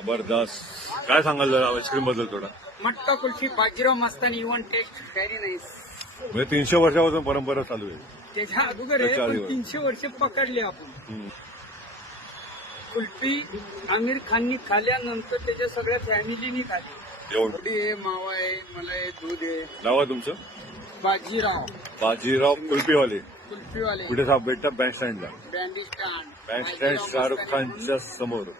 जबरदस्त. काय सांगाल जरा आईस्क्रीम बद्दल थोडा? मटका kulfi Bajirao Mastani even taste very nice. म्हणजे 300 वर्षापासून परंपरा चालू आहे. त्याच्या अगोदर आहे, त्याच्या पण आधीवर. 300 वर्ष पकडले आपण. कुल्फी आमिर खाननी खाल्ल्यानंतर त्याच्या सगळ्या फॅमिलीनी खाल्ली. एवढं थोडी आहे, मावा आहे, मला आहे, दूध आहे. नाव आहे तुमचं? बाजीराव बाजीराव कुल्फीवाले. कुल्फीवाले कुठे साहेब भेटतात? बँड स्टँडला. Band. Band stand Shahrukh खानच्या समोर.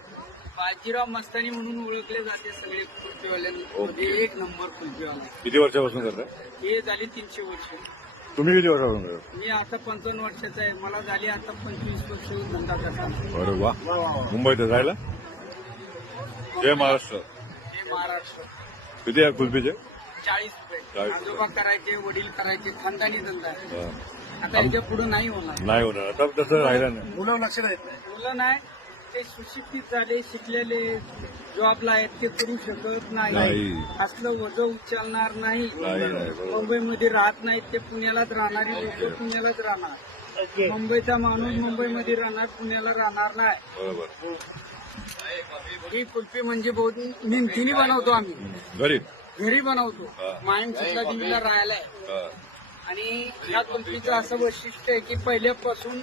बाजीराव मस्तानी म्हणून ओळखले जाते सगळे कुल्फीवाल्यांमध्ये. ओके. एक नंबर कुल्फीवाला. किती वर्षापासून करताय? हे झाली 300 वर्ष. तुम्ही किती वर्षापासून करता? मी आता 55 वर्षाचा आहे. मला झाली आता 25 वर्ष धंदा करता. अरे वा. मुंबईत जायला? जय महाराष्ट्र. हे महाराष्ट्र. किती आहे कुल्फीचे? 40 रुपये. 40 आजोबा करायचे, वडील करायचे, खानदानी धंदा आहे. हा. आता याच्या पुढे नाही होणार. नाही होणार आता, तसं राहिलं नाही. मुलं लक्ष देत नाही. मुलं नाही, ते सुशिक्षित झाले, शिकलेले, जॉबला आहेत, ते करू शकत नाही. नाही. असलं वजन उचलणार नाही. नाही, बरोबर. मुंबईमध्ये राहत नाहीत, ते पुण्यालाच राहणारी लोक पुण्यालाच राहणार. मुंबईचा माणूस मुंबईमध्ये राहणार, पुण्याला राहणार नाही. बरोबर. ही कुल्फी म्हणजे बहुत मेहनतीने बनवतो आम्ही. गरीब. घरी बनवतो. हा. मायम सुद्धा देवीला राहायला आहे. हा. आणि या कुल्फीचं असं वैशिष्ट्य आहे की पहिल्यापासून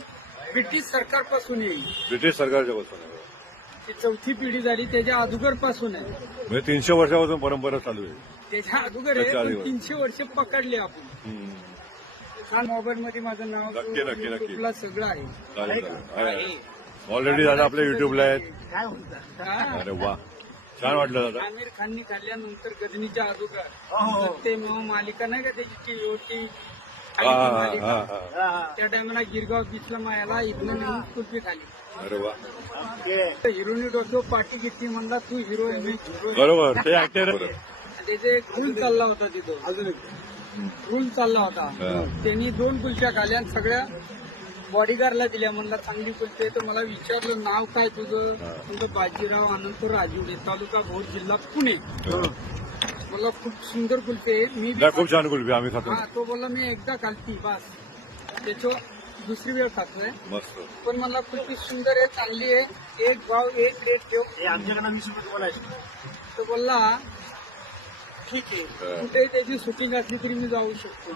ब्रिटिश सरकारपासून येईल. ब्रिटिश सरकारच्या पासून आहे. ती 4थी पिढी झाली, त्याच्या अगोदरपासून आहे. म्हणजे 300 वर्षापासून परंपरा चालू आहे. त्याच्या अगोदर आहे, त्याच्या पण आधीवर. 300 वर्ष पकडले आपण. हम्म. छान मोबाईल मध्ये माझं नाव नक्की, नक्की, नक्की. युट्यूबला सगळं आहे. चालेल, चालेल. आहे. ऑलरेडी दादा आपल्या युट्यूबला आहेत. काय म्हणतात? हा. अरे वा. छान वाटलं दादा. आमिर खाननी खाल्ल्यानंतर गजनीच्या अगोदर ते मालिका नाही का त्याची टीव्ही होती. हा हा हा. त्या टायमाला गिरगाव बीचला मायाला इथनं नेऊन कुल्फी खाली. अरे वा. हिरोनी डोक्यो पार्टी घेतली म्हणला, तू हिरो मी हिरो. बरोबर. ते ऍक्टर. त्याचे एक रूल चालला होता तिथं. अजून रूल चालला होता. हा. त्यांनी 2 कुल्फ्या खाल्ल्या आणि सगळ्या बॉडीगार्डला दिल्या. म्हणला चांगली कुल्फी आहे. तर मला विचारलं नाव काय तुझं? हा. तुझं बाजीराव अनंत राजूडे, तालुका भोर, जिल्हा पुणे. मला खूप सुंदर कुल्फी आहे. मी नाही, खूप छान कुल्फी आम्ही खातो. हा, तो बोलला मी एकदा खालती बस, त्याच्या दुसरी वेळ खातोय. मस्त. पण मला कुल्फी सुंदर आहे, चांगली आहे. एक भाव एक रेट ठेव. आमच्याकडे 20 रुपये बोलायचे. तो बोलला ठीक आहे. कुठे त्याची शूटिंग असली तरी मी जाऊ शकतो.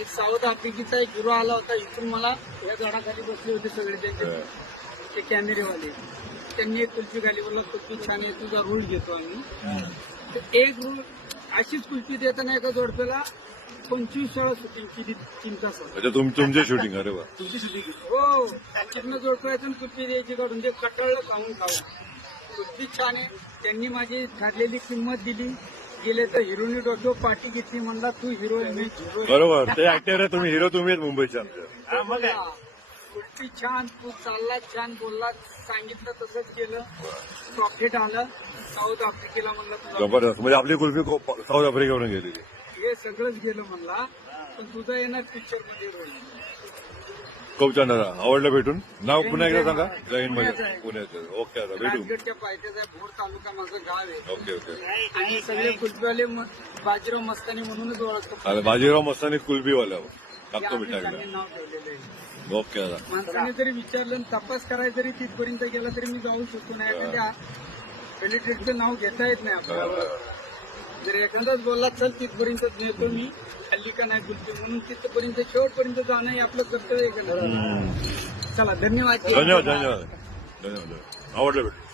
एक साऊथ आफ्रिकेचा एक हिरो आला होता. इथून मला या झाडाखाली बसले होते सगळे त्यांचे ते कॅमेरेवाले. त्यांनी एक कुल्फी खाली. बोलला कुल्फी छान आहे, तुझा रोल घेतो आम्ही. तर एक रोल अशीच कुल्फी देताना एका जोडप्याला 25 वेळा शूटिंग केली 3 तासात. अच्छा, तुमचे शूटिंग. अरे वा. तुमची शूटिंग हो. तिथनं जोडप्यातून कुल्फी द्यायची काढून ते कटाळलं खाऊन खाऊन. कुल्फी छान आहे. त्यांनी माझी ठरलेली किंमत दिली. गेले तर हिरोनी डोक्यो पार्टी घेतली. म्हणला तू हिरो मी हिरो. बरोबर. ते ऍक्टर आहे. तुम्ही हिरो तुम्ही आहेत मुंबईच्या आमच्या. कुल्फी छान, तू चालला छान, बोलला, सांगितलं तसंच केलं. प्रॉफिट आलं. साऊथ आफ्रिकेला म्हणलं तुझा जबरदस्त. म्हणजे आपली कुल्फी साऊथ आफ्रिकेवरून गेलेली. हे सगळंच गेलं म्हणला. पण तुझा येणार पिक्चर मध्ये रोल. खूप छान दादा. आवडलं भेटून. नाव पुन्हा एकदा सांगा. जैन मध्ये पुण्याचं. ओके दादा, भेटू. राजगडच्या पायथ्याचा भोर तालुका माझं गाव आहे. Okay okay. आणि सगळे कुल्फीवाले बाजीराव मस्तानी म्हणूनच ओळखतो. अरे बाजीराव मस्तानी कुल्फीवाला टाकतो आम्ही मिठाईला. त्यांनी नाव ठेवलेलं आहे. ओके दादा. माणसाने जरी विचारलं आणि तपास करायला जरी तिथपर्यंत गेला तरी मी जाऊ शकतो. नाही त्या पेलिट्रेटचं नाव घेता येत नाही आपल्याला. जर एखादाच बोलला चल तिथपर्यंत नेतो मी, खाल्ली का नाही कुल्फी, म्हणून तिथपर्यंत शेवटपर्यंत जाणं हे आपलं कर्तव्य आहे का नाही? चला, धन्यवाद. धन्यवाद धन्यवाद धन्यवाद. आवडलं भेटू.